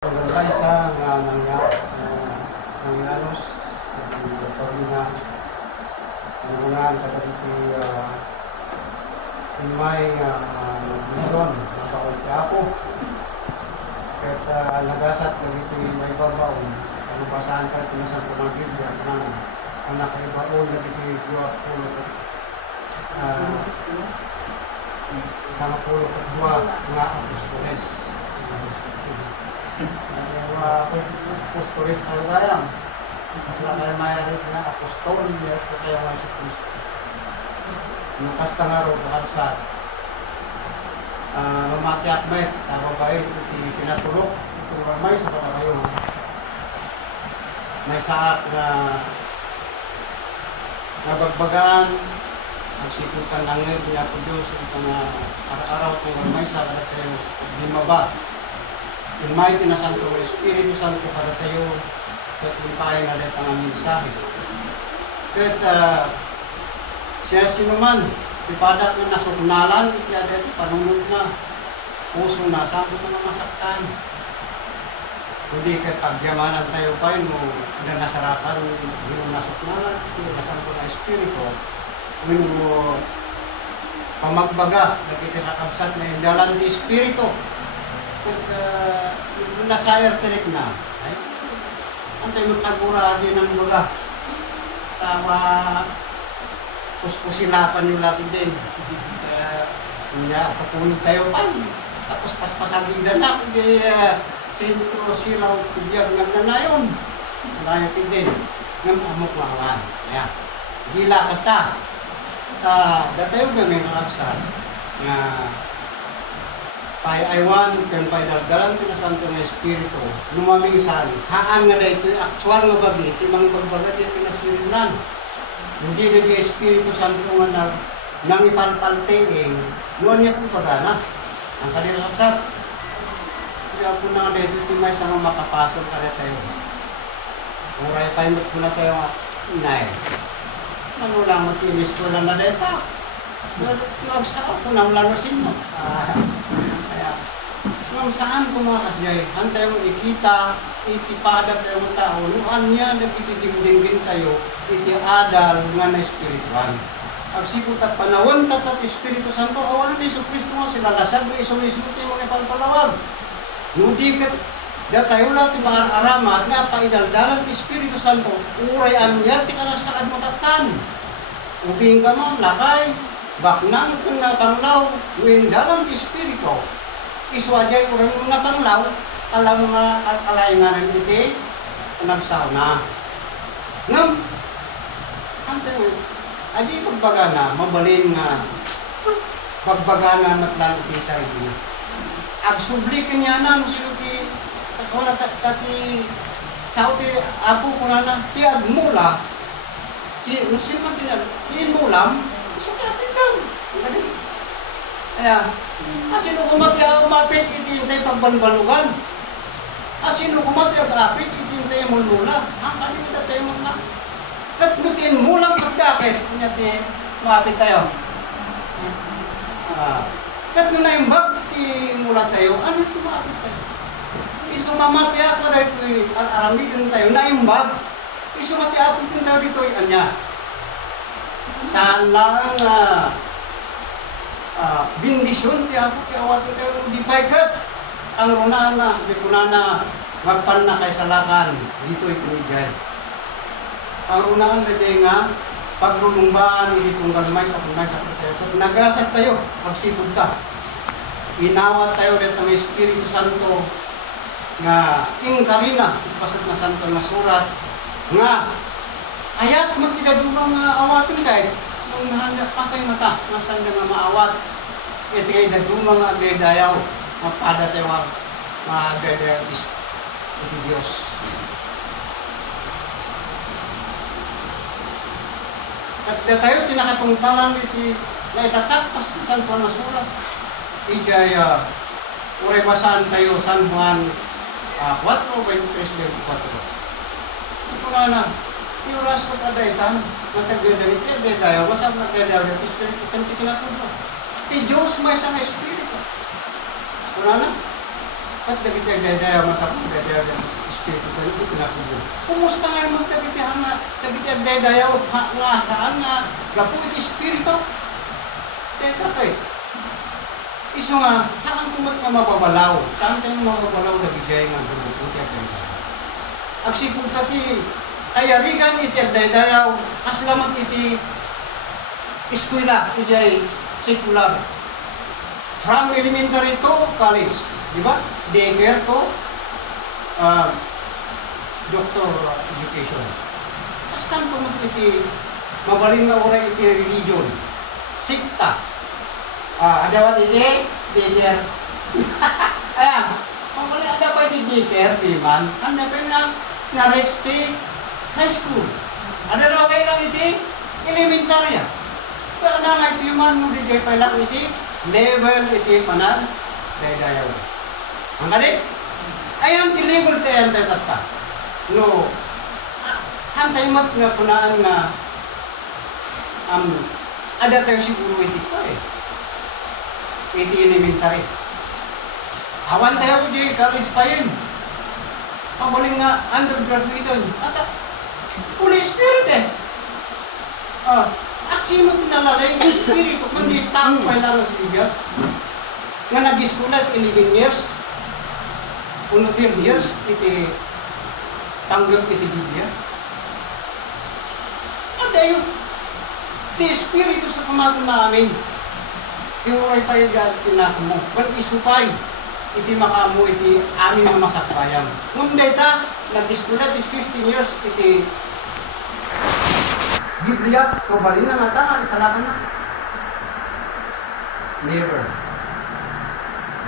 Isa nga nangyanos pagina nangungan kadagiti imay mission sa ako ket nagasat kadagiti may babaon ano basahan ka tinasan ko ng Biblia nang ang nakaibaon kadagiti duwa pulo sama pulo ket duwa nga apostoles apostoles tayo kayang mas lakay mayarit na apostol niya po tayo nga si Kristo nukas ka nga ro bakabsat mamati akmet tawag ba si pinatulok ito may sa kata kayo may saak na nabagbagaan nagsiputan lang ngayon niya po Diyos ito na araw-araw kung may sa kata kayo lima ba yung may tinasanto Espiritu Santo kada tayo kat impay na dito ang mensahe. Kat siya sinuman, ipadat na nasuknalan, kaya dito panunod na, puso na, sabi mo na masaktan. Hindi kat pagyamanan tayo pa yun, na nasarakan, yung nasuknalan, yung nasanto na Espiritu, yung pamagbaga, nagkitirakabsat na yung dalan di Espiritu. Kung nasa tirik na, antay mo tagura din ang baga. Tama, puspusilapan yung latin din. Kaya, kapunin tayo pa. Tapos paspasagidan na, kundi sentro silaw kubiyag ng nanayon. Nanayon din, ng amok lawan. Kaya, gila kata. Datayo gamay nakapsan na pay-aywan kan pay-daldalan ko na Santo na Espiritu lumaming sali. Haan nga na ito yung aktual nga bagi, ito yung mga bagbaga dito pinasirinan. Hindi na yung Espiritu Santo nga nang ipalpaltingin, noon niya kong pagana. Ang kanila kapsat. Kaya po na nga dito yung may sama makapasok ka rin tayo. Kung raya paimot ko na tayo nga, inay. Ano lang mo tinis ko lang na dito. Nagsaw ko na lalasin mo. Kaya, kung saan ko mga kasyay, antay mo ikita, itipada tayo mga tao, nuan niya, nagtitidingdingin tayo, itiadal nga na espiritual. Ang sikot at panawon tatat Espiritu Santo, awan na Iso Kristo nga, sila lasag na Iso mismo tayo mga ipalpalawag. Nudikat, da tayo lang ti mga aramat nga, paidaldalan Espiritu Santo, urayan niya, ti kalasakad mo tatan. Ubing ka mo, lakay, baknang kung napanglaw, windalang Espiritu. Iswajay urang kung napanglaw, alam nga kalainganan iti, nagsana. Ngam, ante mo, adi pagbagana, mabalin nga, pagbagana matlang iti sarili na. Agsubli kanya na, musilo ti, kung tati, sao ti, apo ko na ti agmula, ti, musilo man ti inulam, gusto ti apitan. Kaya, sino umapit itintay pagbanbalugan? Sino umapit itintay mo lula? Ang kanina tayo mo na. Katnutin mo lang pagkakes, kunya ti umapit tayo. Katnu na yung bag, ti mula tayo, ano yung umapit tayo? Iso mamati ako na ito, aramidin tayo, na yung bag, iso mati ako din tayo dito, anya. Saan lang bindisyon ti ako kaya wato tayo di paikat ang runana di kunana magpan na kay salakan dito ikunigay ang runaan na nga pagrulungbaan iti tunggal may sa tayo so nagasat tayo pagsibod ka inawat tayo dito ng Espiritu Santo nga ingkarina pasat na santo na surat nga ayat magtigadugang awatin kay nung nahanap pa kayo mata, nasan na nga maawat. Ito kayo nagdumang agay-dayaw, mapada tayo mag-agay-dayaw iti Diyos. At tayo tinakatungpalan iti na itatakpas ni San Juan Masulat. Ijay, uray basaan tayo San Juan 4:23-24. Ito na. Tiuras ko kadaitan, matagdalit yan, tayo, masama nagdadaw ng Espiritu, kanti kinapuno. Ti Diyos may isang Espiritu. Kuna na? At dagiti-agdaydayaw nga sa pagdadayaw ng Espiritu ko, ito pinakubo. Kumusta nga yung dagiti-agdaydayaw nga saan nga gapu iti Espiritu? Teka kay, iso nga, saan kumat nga mababalaw? Saan tayo mababalaw nagigay nga gapu iti agdaydayaw? Agsipod sa ti, ayarigan iti agdaydayaw, aslamat iti eskwela, iti secular. From elementary to college, di ba? Daycare to doctor education. Basta tumat iti mabalin nga oray iti religion. Sikta. Adawat iti daycare. Ayan. Mabalin ada pa iti daycare, piman. Anda pa na reach ti high school. Ada na pa lang iti elementary. Kaya na nga piman mo di pa lang iti level iti panag daydayaw. Ang kadi, ayan ti level tayo tayo tata. No, hantay mat nga punaan nga ada tayo siguro iti pa iti elementary. Awan tayo di college pa yun. Pabaling nga undergraduate yun. At Holy Spirit asino pinalalay yung Espiritu kundi tao pa laro sa Biblia nga nag-iskulat 11 years 12 years iti tanggap iti Biblia ada yung ti Espiritu sa kamato namin tiuray tayo dyan tinako mo mag-isupay iti makamu iti amin na masakbayang kundi ta nag-iskulat is 15 years iti Biblia, kabalin na nga ta, isalakan na. Never.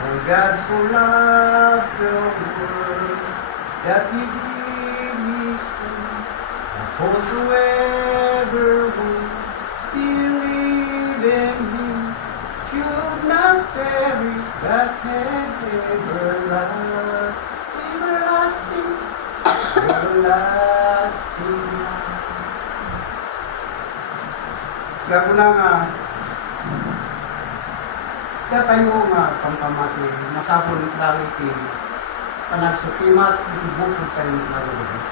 For God so loved the world that He gave His Son, that whosoever would believe in Him should not perish but have everlasting life. Kaya na nga, tayo nga pampamati, masapon lang iti panagsukimat, iti bukod tayo naroon.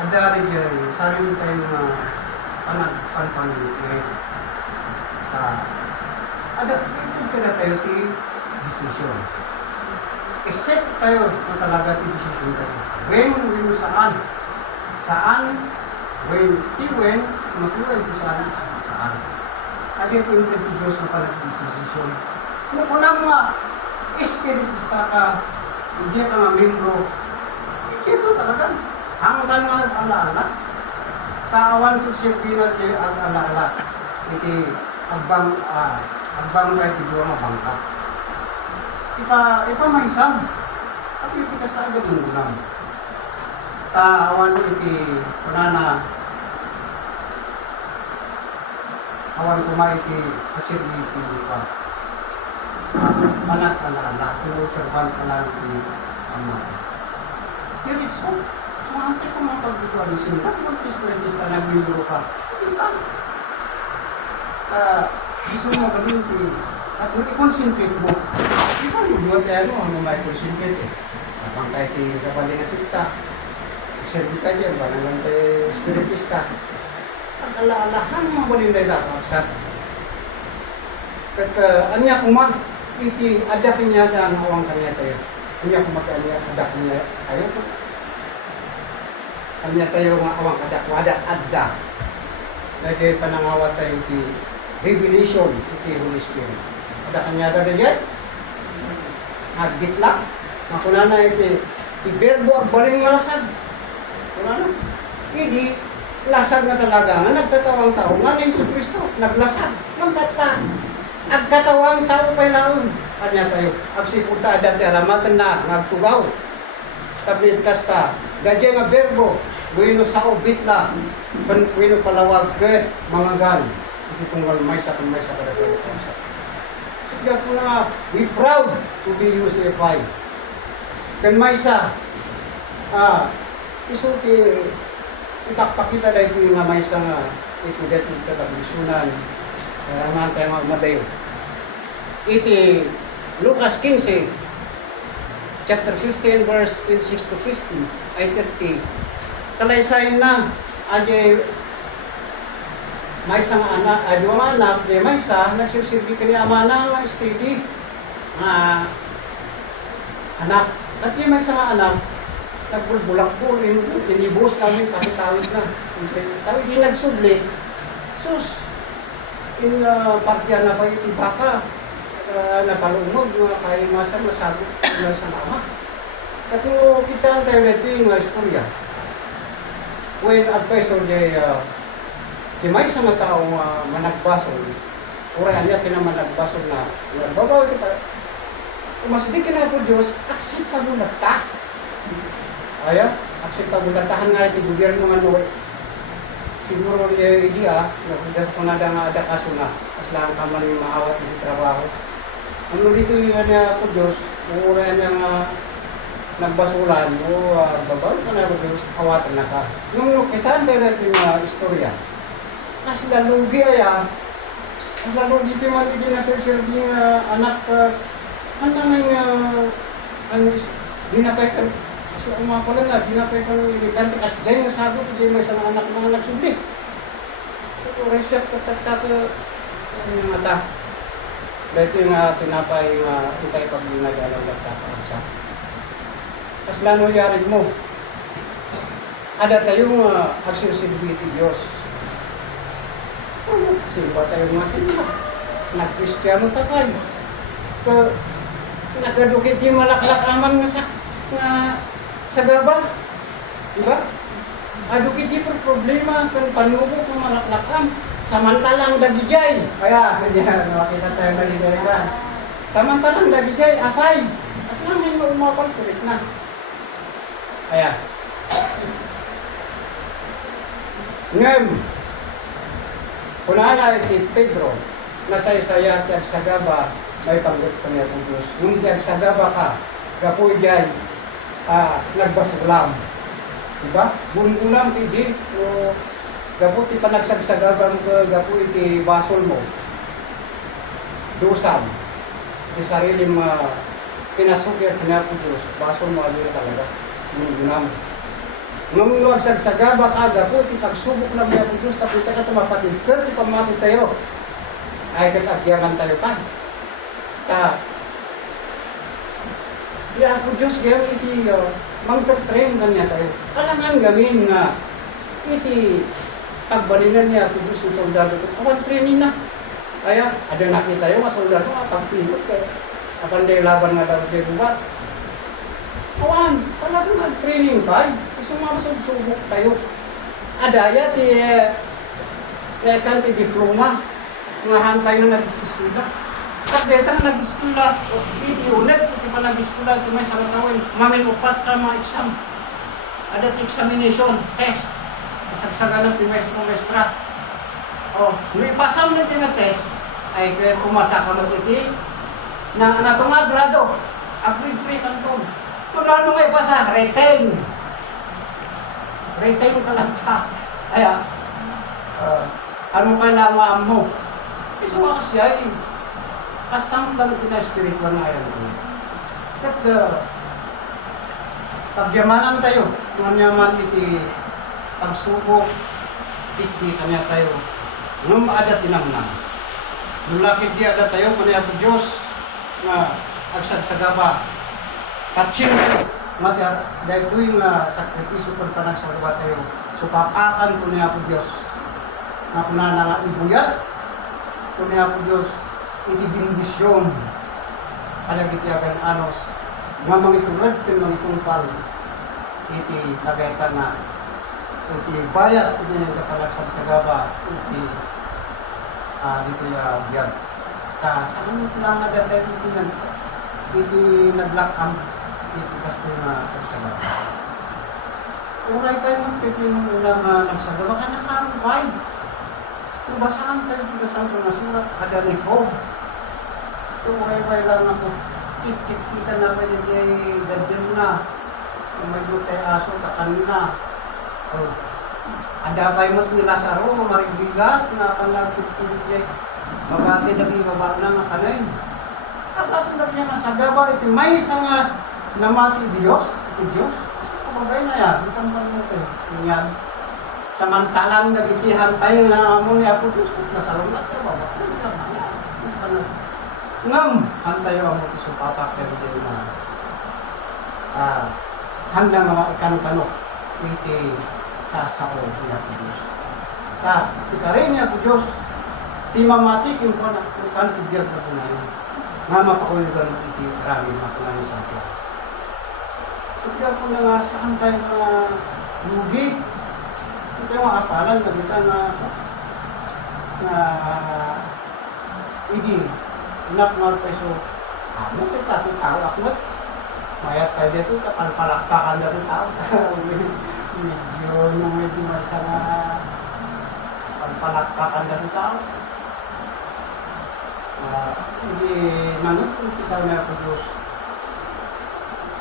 At dahil dyan, sarili tayo nga panagpanpangin. Ito ka tayo ti desisyon. Iset tayo na talaga ti desisyon tayo. When saan? Saan? When, matuloy ko saan. Adi ito yung Diyos na pala disposisyon. Kung unang mga espiritista ka, hindi ka mga membro, hindi ko talaga. Hanggang mga alaala, tawan ko siya pinat ang alaala. Iti agbang ka iti buwa nga bangka. Ita maisam. At iti kasta agad ng ulam. Tawan iti panana awan kumaiti achievement pa. Anak kung observant ka lang iti ama. Dili so, sumante ko mga pagbutuan ni sinta, kung tisperetista nagbibiro ka, hindi ka. Gusto mo galing iti, at kung i-concentrate mo, hindi ka yung buwat yan mo, ano may concentrate Kapang kahit iti kapali na sinta, observe ka dyan, parang lang tayo spiritista. Ang alaalahan mo mo rin na ito. At anya kumat, iti adakin niya ang awang kanya tayo. Anya kumat, anya adakin niya tayo. Anya tayo nga awang wada adda. Lagi panangawat tayo iti revelation, iti Holy Spirit. Adakan niya rin yan. Nagbit lang. Makuna na iti verbo agbaling marasag. Kuna na. Hindi. Lasag na talaga nga nagkatawang tao nga ng Kristo naglasag ng kata agkatawang tao pa'y laon kanya tayo agsipunta dati aramatan na nagtugaw tablit kasta gadya nga verbo bueno sa obit la bueno palawag ket mga gal iti tunggal may sa kada tayo kaya po na we proud to be UCFI kan may sa isuti ipakpakita dahil ito yung may isang itugat ng katabisunan naman tayo magmadayo. Iti Lucas 15 chapter 15, verse 26 to 50, ay 30. Salaysay na, ay may isang anak, ay duwang anak, di may isa, nagsirsilbi ka ni ama na steady. Anak, at yung may isang anak, nagbulbulak-bul, inibos kami, pati tawid na. Tawid, di nagsubli. Sus, partya na pa yung baka, napalungog, kaya masang masagot na sa mama. Kato kita tayo na ito yung istorya. When advisor di may isang taong managbason, urayan niya pinamanagbasol na babawi kita, umasdi ka na po Diyos, akseptable na ta. Ayaw, akseptable na tahan nga ito, gobyerno nga no, siguro idea, nakudas ko na nga ada kaso na, as lang ka man yung maawat yung trabaho. Ano dito yung po Diyos, urayan niya nga, nagbasulan o babawi ka na po Diyos, awatan na ka. Nung kitaan tayo na ito yung istorya, kasi lalugi ay ang lalugi ito man ito nagsasilbi ng anak ano may dinapay ka kasi ang mga pala na dinapay ka ng ilikante kasi dyan nasagot dyan may isang anak mga nagsubli ito reset katatap yung mata ito yung tinapay yung itay pag nag-alang nagtaparapsa kasi lalo yarin mo ada tayong agsisilbi ito Diyos. Simba tayo mga simba. Nag-Kristiyano takay. Nagkadukit yung malaklak aman nga sa gaba. Diba? Adukit yung problema kung panubo kung malaklakam. Samantalang dagijay. Kaya, nakita tayo na lideran. Samantalang dagijay, apay. As lang may maumapal, kulit na. Kaya. Ngem. Kunana iti Pedro, nasaysaya at yagsagaba, may panggut ka niya kong Diyos. Nung yagsagaba ka, kapoy dyan, nagbasulam. Diba? Bulang-ulam, hindi. Gapo ti panagsagsagaban ka, gapo iti basol mo. Dusam. Iti sariling pinasukyan ka niya kong Diyos. Basol mo, ano talaga. Bulang-ulam. Nung nagsagsagaba ka, gapo, iti pagsubok na mga Diyos, tapos ita ka tumapatid ka, iti pamati tayo. Ay, katagyaman tayo pa. Kaya ako Diyos, kaya iti mang-train kanya tayo. Kalangan gamin nga, iti pagbalinan niya ako Diyos ng soldado ko. Awan training na. Kaya, ada nakita tayo, mga soldado, pagpilot ka. Apan day laban nga daw tayo bubat. Awan, talagang nag-training ka. Gusto mga masubsubok tayo. Adaya, ti diploma. Nga hantay na nag-iskula. At dito na nag-iskula. Iti ulit, iti pa nag-iskula. Iti may saratawin. Mamin upat ka mga exam. Ada ti examination, test. Masagsagan ti maestro-maestra. Nung ipasam na ti na test, ay pumasa ka na iti. Na natong grado. Agreed free kanton. Kung ano may pasa, retain. Retain ka lang ta. Kaya, ano kailangan mo? Isa mga kasyay. Kastang talo ito na spiritual na yan. At pagyamanan tayo. Kung yaman iti pagsubok, iti kanya tayo. Nung ada tinamnan. Nung lakit di ada tayo, kanya po Diyos na agsagsagaba. Katsin tayo. Matyar, dahil ito yung sakripisyo kung panagsagawa tayo. So, papakan ko niya po Diyos. Na kunana nga ibuyat. Ko niya po Diyos, iti bindisyon. Alagitiagan anos. Nga mangitulad, ito mangitumpal. Iti tagaytan na. Iti bayat, iti yung kapanagsagaba. Iti dito yung biyag. Saan mo lang nga dati iti naglakam. Iti kasto na nagsagaba. Uray kayo magpipin mo na nagsagaba ka nakarumpay. Kung basaan tayo, basaan ko na sulat, kadalig ko. Uray kayo lang ako, kita na pa niya gadyan na. Kung may butay aso, takan na. Ada kayo mat ni Lazaro, maribigat, na kanagpipilip niya. Mabati naging baba na nga kanay. At asundag niya masagaba, iti may isang namati Diyos, iti Diyos. Kumabay na yan, itang manutin. Yan. Samantalang nagitihan tayo na amo ni Apo Diyos, at nasalong natin, babak na. Ngam, hantayo ang mga supapak na din na handang mga ikan-kanok, iti sasao ni Apo Diyos. Tika rin niya Apo Diyos, ti mamati kung kan tibiyag na kunayon. Nga mapakuyugan iti rami na kunayon sa atin. Tibiyag ko na nga saan tayo mga lugi. Ito yung mga apalan na kita na hindi inak mga peso. Ano kita ti tao akmat? Mayat tayo dito, palpalakpakan na rin tao. Medyo may isang palpalakpakan na rin tao. Hindi nangutumpisa na Apo Diyos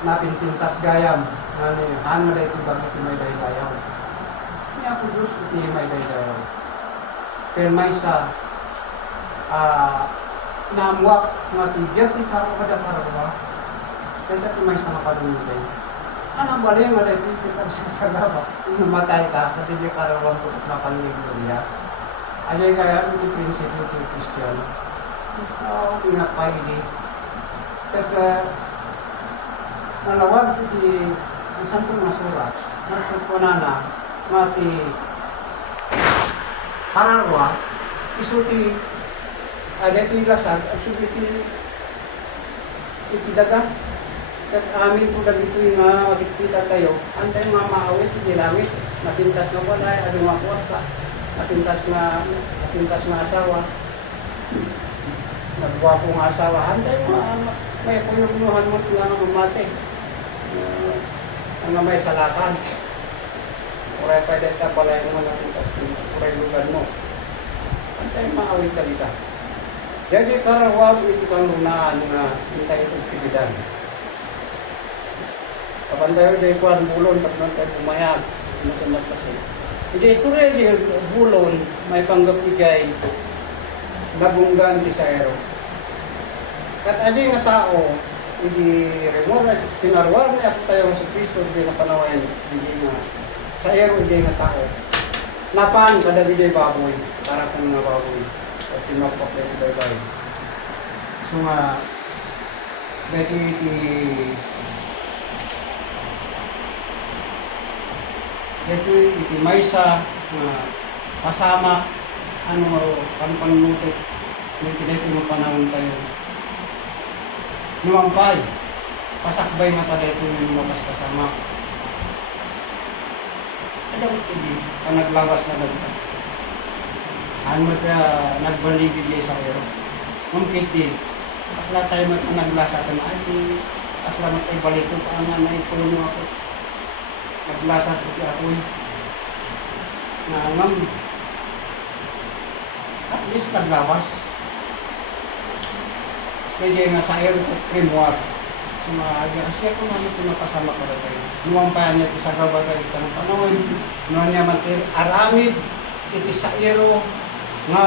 napintintas gayam ano na ito bagay iti may daydayaw ni Apo Diyos iti may daydayaw pero may sa namuak nga tibiyag iti tao kada parawa kaya iti may sa mapadunutay ano bali nga ito iti tagsasagaba namatay ka kasi di karawang mapalunin niya ayay kaya iti prinsipyo iti Kristiyano ingat pa ini. Kaya nalawag iti isang itong masurat nagtupunana mati hararwa isuti dito ilasag at subiti itidagan at amin po dagito yung makikita tayo antay mga maawit hindi langit napintas na wala ano makuha ka napintas na asawa nagwapo ng asawa, hantay mo, may kunukunuhan mo nga ng umate. Ang may salakan. Kuray pa dahil ka balay mo natin, kuray lugan mo. Hantay maawit ka dita. Jadi karawag ito kang lunaan nga hintay itong pigidan. Kapan tayo dahil kuhan bulon, tapos tayo pumayag. Sinusunod kasi. Hindi istorya dahil bulon, may panggapigay nabunggan di sa ero. Kat adi nga tao, hindi remor na pinarwar na tayo sa Kristo, hindi na panawayan, hindi nga sa ero, hindi nga tao. Napan, kada di baboy, para kung nga baboy, at tinapok na iti baybay. So nga, dahil iti maysa, pasama, panunutot, yung tinay mo panahon tayo. Nuwampay, pasakbay mata dito yung lumakas kasama. Adawit hindi, ang naglawas na dito. Ano ka nagbaligid niya sa ero. Mungkit din, pasla tayo naglas at ay, pasla tayo balito pa nga na ipulong ako. Naglas at ito ako'y nangam. At least naglawas. Kaya nga sa air at primuar. Sa mga agya, kasi kung ano pinapasama ko na tayo. Nuwampayan niya ito sa gawa tayo. Tanong panawin. Nuwan niya matir aramid. Iti sa ero nga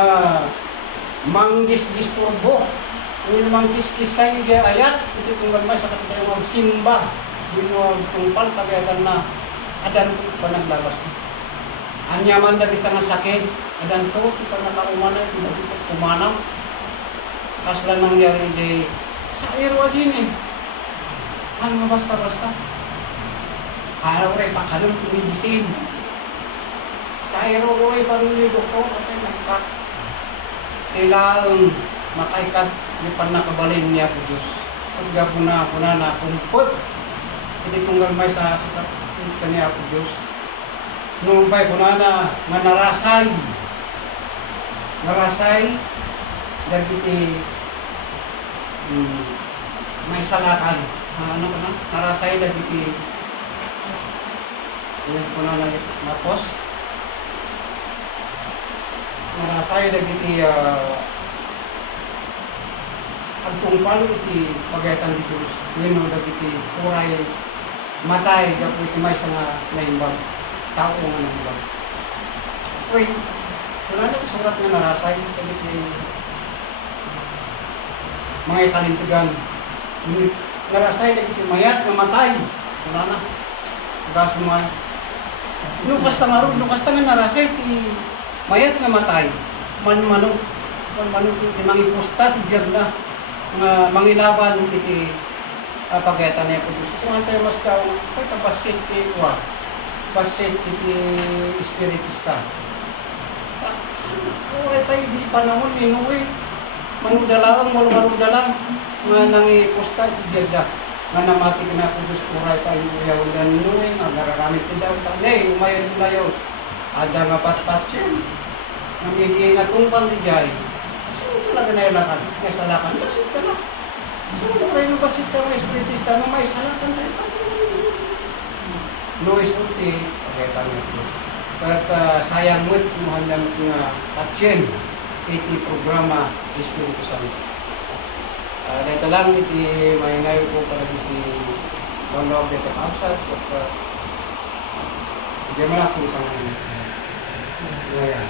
manggis-gisturbo. Kung manggis-gisay niya ayat. Iti kung gagmay sa kapitay magsimba. Binuwag tungpal pagayatan na adan ko pa naglawas. Anyaman na kita nga sakit. Adan to, kita nakaumanay, kita kumanam. Kasla nangyari di sa ero din eh. Ano nga basta-basta? Araw rin, pakalong tumidisin. Sa ero ko ay panuloy doktor, at ay nagkat. Kailangan makaikat ni panakabalin niya po Diyos. Pagka po na kumpot. Hindi kong galmay sa sikat niya po Diyos. Noong pa'y po na narasay. Narasay. Dagiti may salakan. Ano ko na? Narasay dagiti yun po na napos. Narasay dagiti agtungpal iti pagayatan di Diyos. Yun dagiti kuray matay dapat iti may nga naimbag. Tao nga naimbag. Uy, wala na surat nga narasay dagiti mga kalintigan. narasay na iti mayat nga matay. Wala na. Gas mo ay. Nung kasta nga narasay iti mayat nga matay. Man-manong iti mangipusta, iti biyag na. Nga mangilaban iti pagayatan niya po. So, tayo mas ka, kaya tapasit iti pasit iti espiritista. Kaya tayo di panahon, minuwi. Manudalang, manudalang. Nga nangipusta, iti biyag na. Nga namati ka na po kuray pa yung uyaw na minuwi. Nga nararamit ka daw. Tanay, umayon nila yun. Ada nga pat-pat siya. Ang hindi nga tumpang di jay. Kasi talaga na yung lakad. May salakan. Kasi ka na. So, rin yung basit ka mga espiritista na may salakan tayo. No isulti, pagkaitan nito. Kaya sayang mo't muhandang nga patyen iti programa Espiritu Santo. Dito lang iti may ngayon po para iti download dito kapsat at hindi mo na kung isang ngayon.